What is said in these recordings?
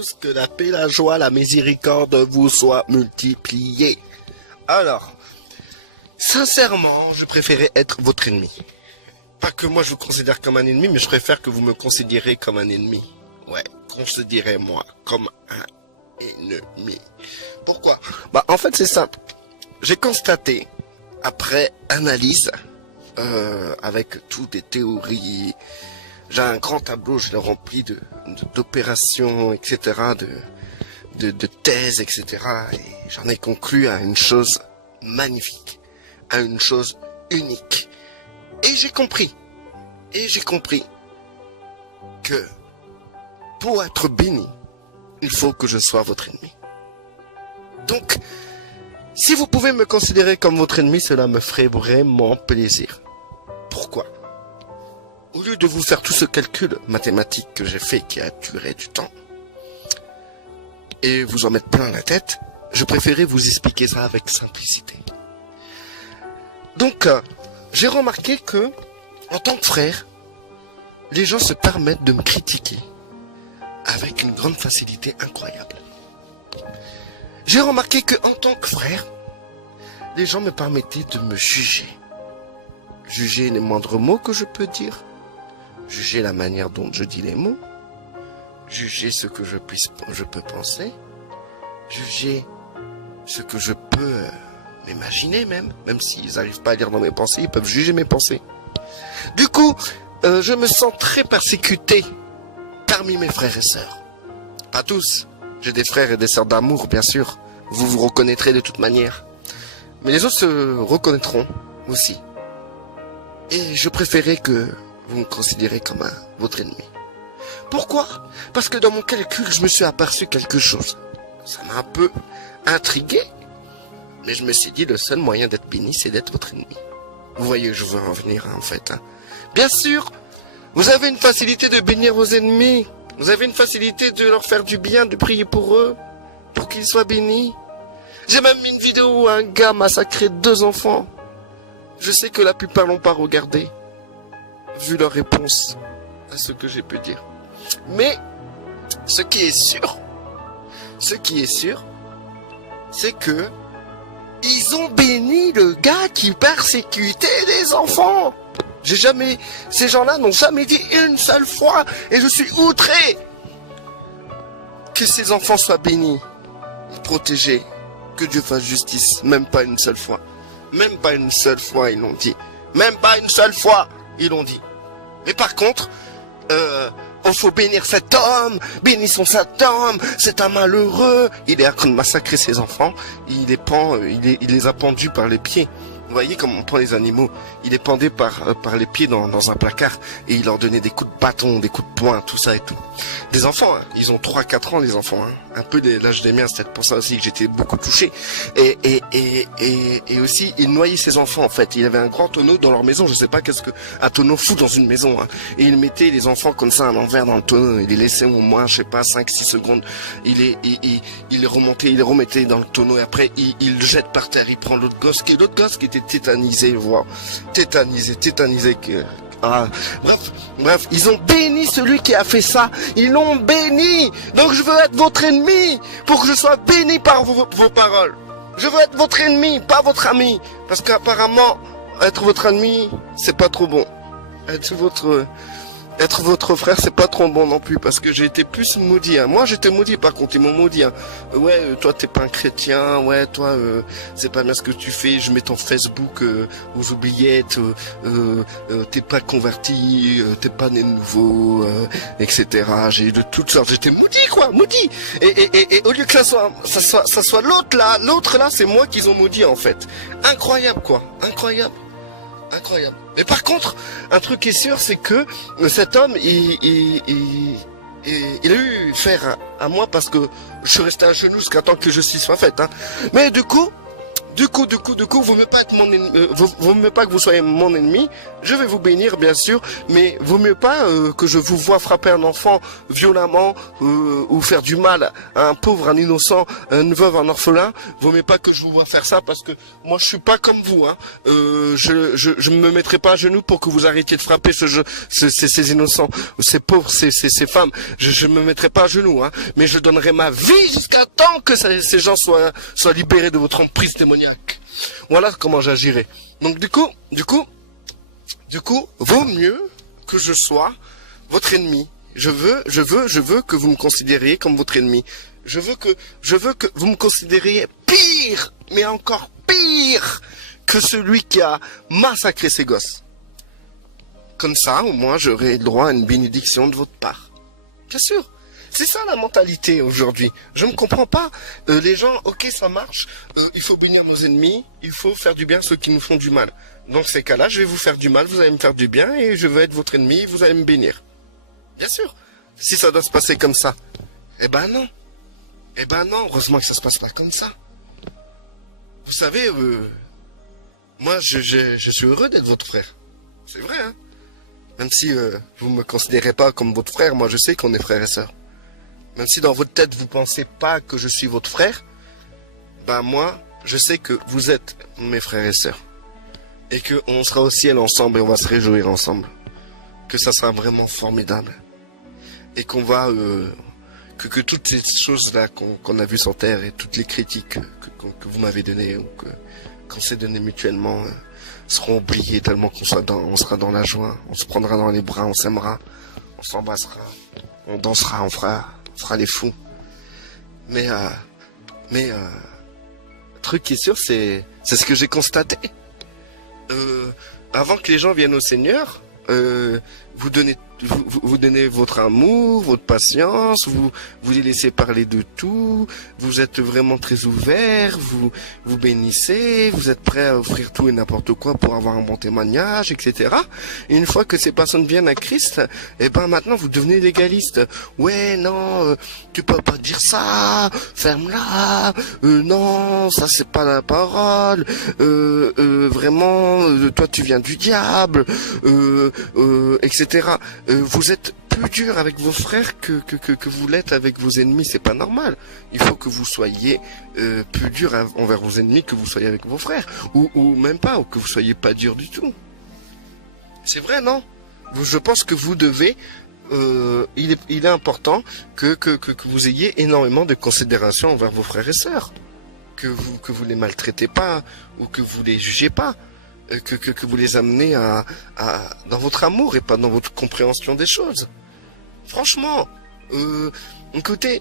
tous, que la paix, la joie, la miséricorde vous soient multipliées. Alors, sincèrement, je préférais être votre ennemi. Pas que moi je vous considère comme un ennemi, mais je préfère que vous me considérez comme un ennemi. Ouais, considérez-moi comme un ennemi. Pourquoi? Bah en fait c'est simple. J'ai constaté, après analyse, avec toutes les théories, j'ai un grand tableau, je l'ai rempli d'opérations, etc., de thèses, etc. Et j'en ai conclu à une chose magnifique, à une chose unique. Et j'ai compris que pour être béni, il faut que je sois votre ennemi. Donc, si vous pouvez me considérer comme votre ennemi, cela me ferait vraiment plaisir. Pourquoi? Au lieu de vous faire tout ce calcul mathématique que j'ai fait qui a duré du temps, et vous en mettre plein la tête, je préférais vous expliquer ça avec simplicité. Donc, j'ai remarqué que, en tant que frère, les gens se permettent de me critiquer avec une grande facilité incroyable. J'ai remarqué que, en tant que frère, les gens me permettaient de me juger. Juger les moindres mots que je peux dire, juger la manière dont je dis les mots, juger ce que je peux penser, juger ce que je peux m'imaginer même s'ils n'arrivent pas à lire dans mes pensées, ils peuvent juger mes pensées. Du coup, je me sens très persécuté parmi mes frères et sœurs. Pas tous, j'ai des frères et des sœurs d'amour, bien sûr, vous vous reconnaîtrez de toute manière. Mais les autres se reconnaîtront aussi. Et je préférais que vous me considérez comme votre ennemi. Pourquoi? Parce que dans mon calcul, je me suis aperçu quelque chose. Ça m'a un peu intrigué. Mais je me suis dit, le seul moyen d'être béni, c'est d'être votre ennemi. Vous voyez, je veux en venir, en fait. Bien sûr, vous avez une facilité de bénir vos ennemis. Vous avez une facilité de leur faire du bien, de prier pour eux, pour qu'ils soient bénis. J'ai même mis une vidéo où un gars massacrait 2 enfants. Je sais que la plupart l'ont pas regardé, vu leur réponse à ce que j'ai pu dire. Mais, ce qui est sûr, c'est que ils ont béni le gars qui persécutait les enfants. Ces gens-là n'ont jamais dit une seule fois, et je suis outré que ces enfants soient bénis, protégés, que Dieu fasse justice, même pas une seule fois. Même pas une seule fois, ils l'ont dit. Même pas une seule fois, ils l'ont dit. Mais par contre, il faut bénir cet homme, bénissons cet homme, c'est un malheureux. Il est en train de massacrer ses enfants, il les a pendus par les pieds. Vous voyez comment on prend les animaux. Il est pendé par les pieds dans un placard et il leur donnait des coups de bâton, des coups de poing, tout ça et tout. Des enfants, hein. Ils ont 3-4 ans les enfants. Hein. Un peu l'âge des miens, c'est peut-être pour ça aussi que j'étais beaucoup touché. Et aussi, il noyait ses enfants en fait. Il avait un grand tonneau dans leur maison, je sais pas qu'est-ce que un tonneau fout dans une maison. Hein. Et il mettait les enfants comme ça à l'envers dans le tonneau. Il les laissait au moins, je sais pas, 5-6 secondes. Il les remontait, il les remettait dans le tonneau et après il le jette par terre. Il prend l'autre gosse qui était tétanisé, voir. Tétanisé. Bref, ils ont béni celui qui a fait ça. Ils l'ont béni. Donc je veux être votre ennemi pour que je sois béni par vos paroles. Je veux être votre ennemi, pas votre ami. Parce qu'apparemment, être votre ennemi, c'est pas trop bon. Être votre frère, c'est pas trop bon non plus, parce que j'ai été plus maudit. Hein. Moi, j'étais maudit, par contre, ils m'ont maudit. Hein. Ouais, toi, t'es pas un chrétien. Ouais, toi, c'est pas bien ce que tu fais. Je mets ton Facebook aux oubliettes. T'es pas converti, t'es pas né de nouveau, etc. J'ai eu de toutes sortes. J'étais maudit, quoi, maudit. Et au lieu que ça soit l'autre là, c'est moi qu'ils ont maudit en fait. Incroyable, quoi, incroyable. Mais par contre, un truc est sûr, c'est que cet homme, il a eu faire à moi parce que je suis resté à genoux jusqu'à temps que justice soit faite. Hein. Mais du coup, Du coup, vaut mieux pas être mon ennemi, vaut mieux pas que vous soyez mon ennemi. Je vais vous bénir, bien sûr, mais vaut mieux pas que je vous vois frapper un enfant violemment ou faire du mal à un pauvre, un innocent, une veuve, un orphelin. Vaut mieux pas que je vous vois faire ça parce que moi je suis pas comme vous. Hein. Je me mettrai pas à genoux pour que vous arrêtiez de frapper ces innocents, ces pauvres, ces femmes. Je me mettrai pas à genoux, hein, mais je donnerai ma vie jusqu'à temps que ces gens soient libérés de votre emprise démoniaque. Voilà comment j'agirai. Donc du coup, vaut mieux que je sois votre ennemi. Je veux que vous me considériez comme votre ennemi. Je veux que vous me considériez pire, mais encore pire que celui qui a massacré ses gosses. Comme ça, au moins, j'aurai le droit à une bénédiction de votre part. Bien sûr. C'est ça la mentalité aujourd'hui. Je ne comprends pas. Les gens, ok, ça marche. Il faut bénir nos ennemis. Il faut faire du bien à ceux qui nous font du mal. Dans ces cas-là, je vais vous faire du mal, vous allez me faire du bien et je veux être votre ennemi, vous allez me bénir. Bien sûr. Si ça doit se passer comme ça. Eh ben non. Eh ben non, heureusement que ça se passe pas comme ça. Vous savez, moi, je suis heureux d'être votre frère. C'est vrai, hein. Même si vous me considérez pas comme votre frère, moi je sais qu'on est frères et sœurs. Même si dans votre tête vous pensez pas que je suis votre frère, ben moi, je sais que vous êtes mes frères et sœurs. Et qu'on sera au ciel ensemble et on va se réjouir ensemble. Que ça sera vraiment formidable. Et qu'on va... que toutes ces choses-là qu'on a vues sur Terre et toutes les critiques que vous m'avez données ou qu'on s'est données mutuellement seront oubliées tellement qu'on sera dans la joie. On se prendra dans les bras, on s'aimera, on s'embrassera, on dansera, on fera les fous. Mais le truc qui est sûr, c'est ce que j'ai constaté. Avant que les gens viennent au Seigneur, vous donnez votre amour, votre patience, vous les laissez parler de tout, vous êtes vraiment très ouvert, vous bénissez, vous êtes prêt à offrir tout et n'importe quoi pour avoir un bon témoignage, etc. Et une fois que ces personnes viennent à Christ, eh ben maintenant vous devenez légaliste. Ouais, non, tu peux pas dire ça, ferme-la, non, ça c'est pas la parole, vraiment, toi tu viens du diable, etc. Vous êtes plus dur avec vos frères que vous l'êtes avec vos ennemis, c'est pas normal. Il faut que vous soyez plus dur envers vos ennemis que vous soyez avec vos frères, ou même pas, ou que vous soyez pas dur du tout. C'est vrai, non? Je pense que vous devez, il est important que vous ayez énormément de considération envers vos frères et sœurs, que vous les maltraitez pas ou que vous les jugez pas. Que vous les amenez dans votre amour et pas dans votre compréhension des choses. Franchement, écoutez,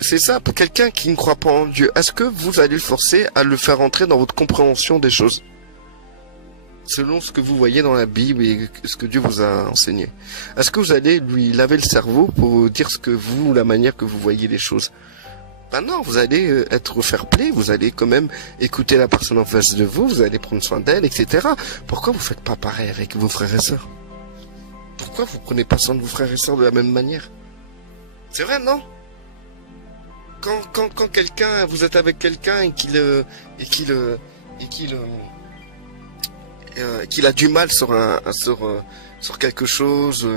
c'est ça, pour quelqu'un qui ne croit pas en Dieu, est-ce que vous allez le forcer à le faire entrer dans votre compréhension des choses? Selon ce que vous voyez dans la Bible et ce que Dieu vous a enseigné. Est-ce que vous allez lui laver le cerveau pour dire la manière que vous voyez les choses? Ben non, vous allez être fair-play, vous allez quand même écouter la personne en face de vous, vous allez prendre soin d'elle, etc. Pourquoi vous faites pas pareil avec vos frères et sœurs? Pourquoi vous prenez pas soin de vos frères et sœurs de la même manière? C'est vrai, non? Quand quelqu'un, vous êtes avec quelqu'un et qu'il a du mal sur quelque chose,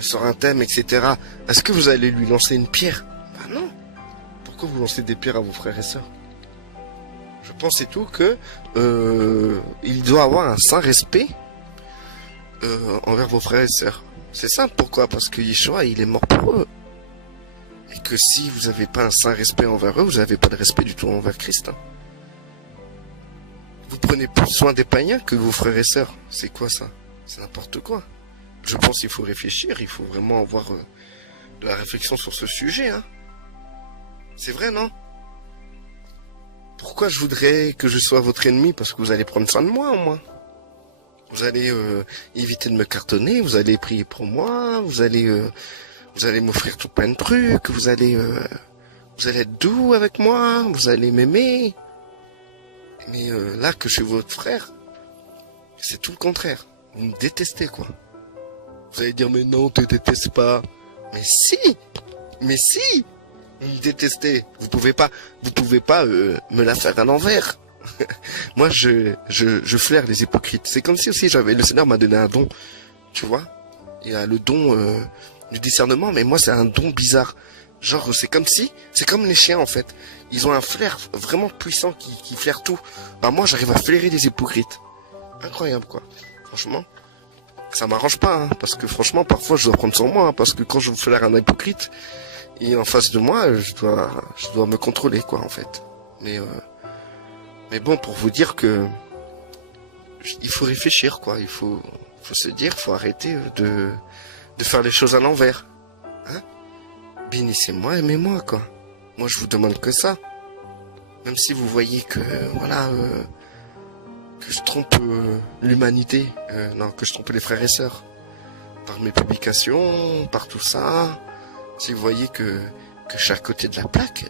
sur un thème, etc. Est-ce que vous allez lui lancer une pierre? Ben non. Pourquoi vous lancez des pierres à vos frères et sœurs? Je pense et tout que il doit avoir un saint respect envers vos frères et sœurs. C'est simple, pourquoi? Parce que Yeshua, il est mort pour eux. Et que si vous n'avez pas un saint respect envers eux, vous n'avez pas de respect du tout envers Christ. Hein. Vous prenez plus soin des païens que vos frères et sœurs. C'est quoi ça? C'est n'importe quoi. Je pense qu'il faut réfléchir, il faut vraiment avoir de la réflexion sur ce sujet, hein. C'est vrai, non? Pourquoi je voudrais que je sois votre ennemi? Parce que vous allez prendre soin de moi, au moins. Vous allez éviter de me cartonner, vous allez prier pour moi, vous allez m'offrir tout plein de trucs, vous allez être doux avec moi, vous allez m'aimer. Mais là, que je suis votre frère, c'est tout le contraire. Vous me détestez, quoi. Vous allez dire, mais non, tu détestes pas. Mais si! Vous me détestez. Vous pouvez pas me la faire à l'envers. Moi, je flaire les hypocrites. C'est comme si aussi le Seigneur m'a donné un don. Tu vois? Il y a le don du discernement, mais moi, c'est un don bizarre. Genre, c'est comme les chiens, en fait. Ils ont un flair vraiment puissant qui flaire tout. Bah, moi, j'arrive à flairer les hypocrites. Incroyable, quoi. Franchement, ça m'arrange pas, hein, parce que franchement, parfois, je dois prendre sur moi, hein, parce que quand je flaire un hypocrite, et en face de moi, je dois me contrôler, quoi, en fait. Mais bon, pour vous dire que il faut réfléchir, quoi. Il faut se dire, faut arrêter de faire les choses à l'envers. Hein? Bénissez-moi, aimez-moi, quoi. Moi, je vous demande que ça. Même si vous voyez que, voilà, que je trompe l'humanité, que je trompe les frères et sœurs, par mes publications, par tout ça. Si vous voyez que chaque côté de la plaque,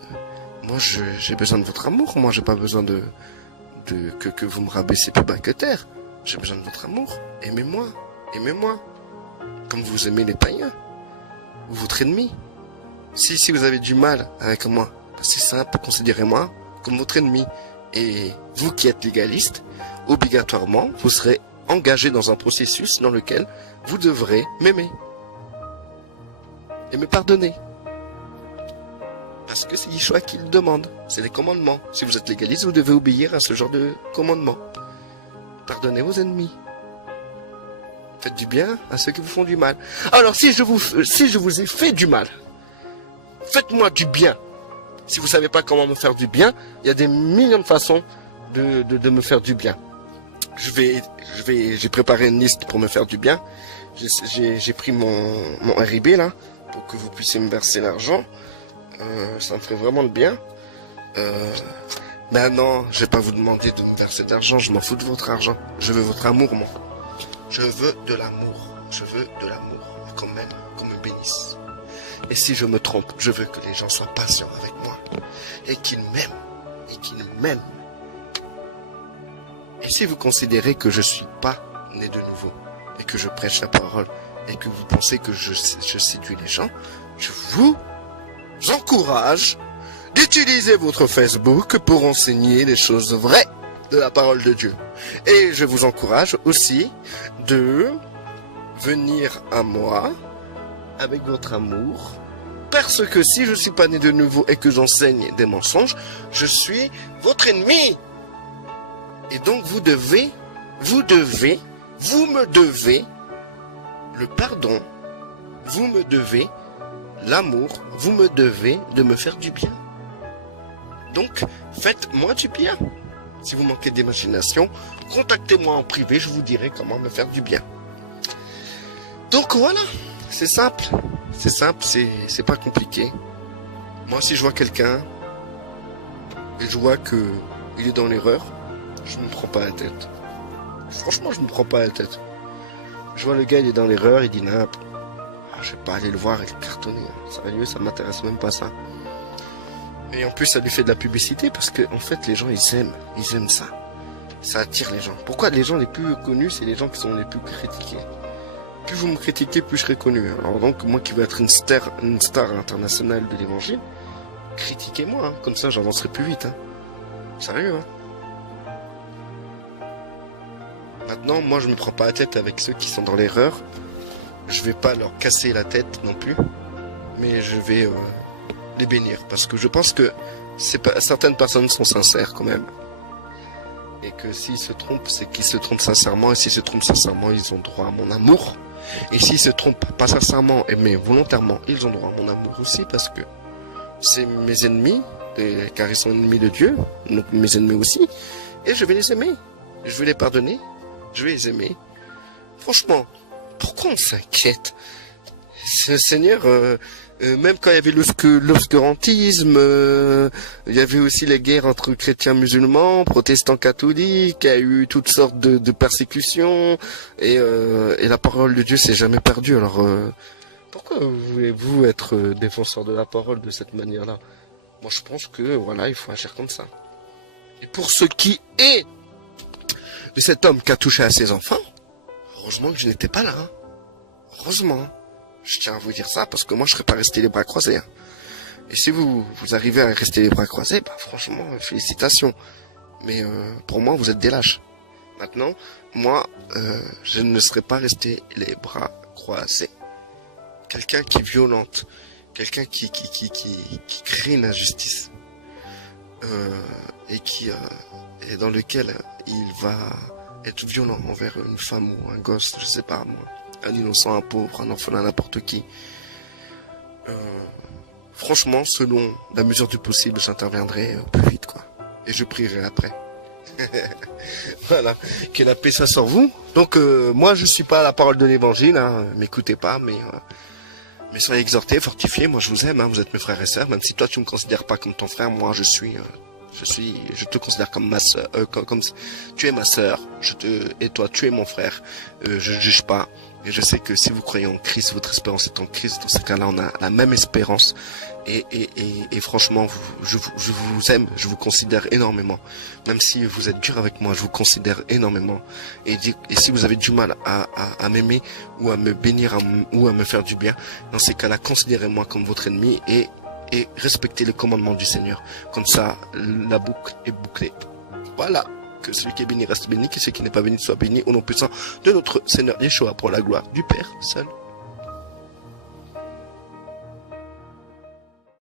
moi, j'ai besoin de votre amour. Moi, j'ai pas besoin que vous me rabaissez plus bas que terre. J'ai besoin de votre amour. Aimez-moi. Aimez-moi. Comme vous aimez les païens. Ou votre ennemi. Si vous avez du mal avec moi, c'est simple, considérez-moi comme votre ennemi. Et vous qui êtes légaliste, obligatoirement, vous serez engagé dans un processus dans lequel vous devrez m'aimer. Et me pardonner. Parce que c'est Yeshua qui le demande. C'est les commandements. Si vous êtes légaliste, vous devez obéir à ce genre de commandements. Pardonnez vos ennemis. Faites du bien à ceux qui vous font du mal. Alors, si je vous ai fait du mal, faites-moi du bien. Si vous savez pas comment me faire du bien, il y a des millions de façons de me faire du bien. J'ai préparé une liste pour me faire du bien. J'ai pris mon RIB là, pour que vous puissiez me verser l'argent. Ça me ferait vraiment de bien. Mais non, je vais pas vous demander de me verser d'argent, je m'en fous de votre argent. Je veux votre amour, moi. Je veux de l'amour. Je veux de l'amour. Quand même, qu'on me bénisse. Et si je me trompe, je veux que les gens soient patients avec moi. Et qu'ils m'aiment. Et qu'ils m'aiment. Et si vous considérez que je suis pas né de nouveau, et que je prêche la parole, et que vous pensez que je séduis les gens, je vous encourage d'utiliser votre Facebook pour enseigner les choses vraies de la parole de Dieu. Et je vous encourage aussi de venir à moi avec votre amour, parce que si je ne suis pas né de nouveau et que j'enseigne des mensonges, je suis votre ennemi. Et donc vous me devez le pardon, vous me devez l'amour, vous me devez de me faire du bien. Donc, faites-moi du bien. Si vous manquez d'imagination, contactez-moi en privé, je vous dirai comment me faire du bien. Donc voilà, c'est simple, c'est pas compliqué. Moi, si je vois quelqu'un et je vois que il est dans l'erreur, je me prends pas la tête. Franchement, je me prends pas la tête. Je vois le gars, il est dans l'erreur, il dit non, je vais pas aller le voir et le cartonner. Sérieux, ça m'intéresse même pas ça. Et en plus, ça lui fait de la publicité parce que, en fait, les gens, ils aiment ça. Ça attire les gens. Pourquoi les gens les plus connus, c'est les gens qui sont les plus critiqués. Plus vous me critiquez, plus je serai connu. Alors donc, moi qui veux être une star internationale de l'évangile, critiquez-moi, hein. Comme ça, j'avancerai plus vite, hein. Sérieux, hein. Maintenant, moi, je me prends pas la tête avec ceux qui sont dans l'erreur. Je vais pas leur casser la tête non plus, mais je vais les bénir parce que je pense que certaines personnes sont sincères quand même, et que s'ils se trompent, c'est qu'ils se trompent sincèrement, et s'ils se trompent sincèrement, ils ont droit à mon amour, et s'ils se trompent pas sincèrement mais volontairement, ils ont droit à mon amour aussi, parce que c'est mes ennemis, car ils sont ennemis de Dieu, donc mes ennemis aussi, et je vais les aimer, je vais les pardonner, je vais les aimer. Franchement, pourquoi on s'inquiète? Seigneur, même quand il y avait l'obscurantisme, il y avait aussi les guerres entre chrétiens musulmans, protestants catholiques, il y a eu toutes sortes de persécutions, et la parole de Dieu s'est jamais perdue. Alors, pourquoi voulez-vous être défenseur de la parole de cette manière-là? Moi, je pense que, voilà, il faut agir comme ça. Et pour ce qui est de cet homme qui a touché à ses enfants, heureusement que je n'étais pas là. Hein. Heureusement. Je tiens à vous dire ça parce que moi je serais pas resté les bras croisés. Hein. Et si vous arrivez à rester les bras croisés, bah franchement, félicitations. Mais pour moi, vous êtes des lâches. Maintenant, moi, je ne serais pas resté les bras croisés. Quelqu'un qui violente, quelqu'un qui crée une injustice, et dans lequel il va être violent envers une femme ou un gosse, je sais pas moi, un innocent, un pauvre, un orphelin, n'importe qui. Franchement, selon la mesure du possible, j'interviendrai au plus vite, quoi. Et je prierai après. Voilà, que la paix soit sur vous. Donc moi je suis pas la parole de l'évangile, hein, m'écoutez pas, mais soyez exhortés, fortifiés. Moi je vous aime, hein, vous êtes mes frères et sœurs. Même si toi tu me considères pas comme ton frère, moi je te considère comme ma sœur, comme tu es ma sœur. Et toi tu es mon frère. Je ne juge pas. Et je sais que si vous croyez en Christ, votre espérance est en Christ. Dans ce cas-là, on a la même espérance. Et franchement, je vous aime, je vous considère énormément. Même si vous êtes dur avec moi, je vous considère énormément. Et si vous avez du mal à m'aimer ou à me bénir ou à me faire du bien, dans ces cas-là, considérez-moi comme votre ennemi et respectez les commandements du Seigneur. Comme ça, la boucle est bouclée. Voilà. Que celui qui est béni reste béni, que celui qui n'est pas béni soit béni, au nom puissant de notre Seigneur Yeshua, pour la gloire du Père seul.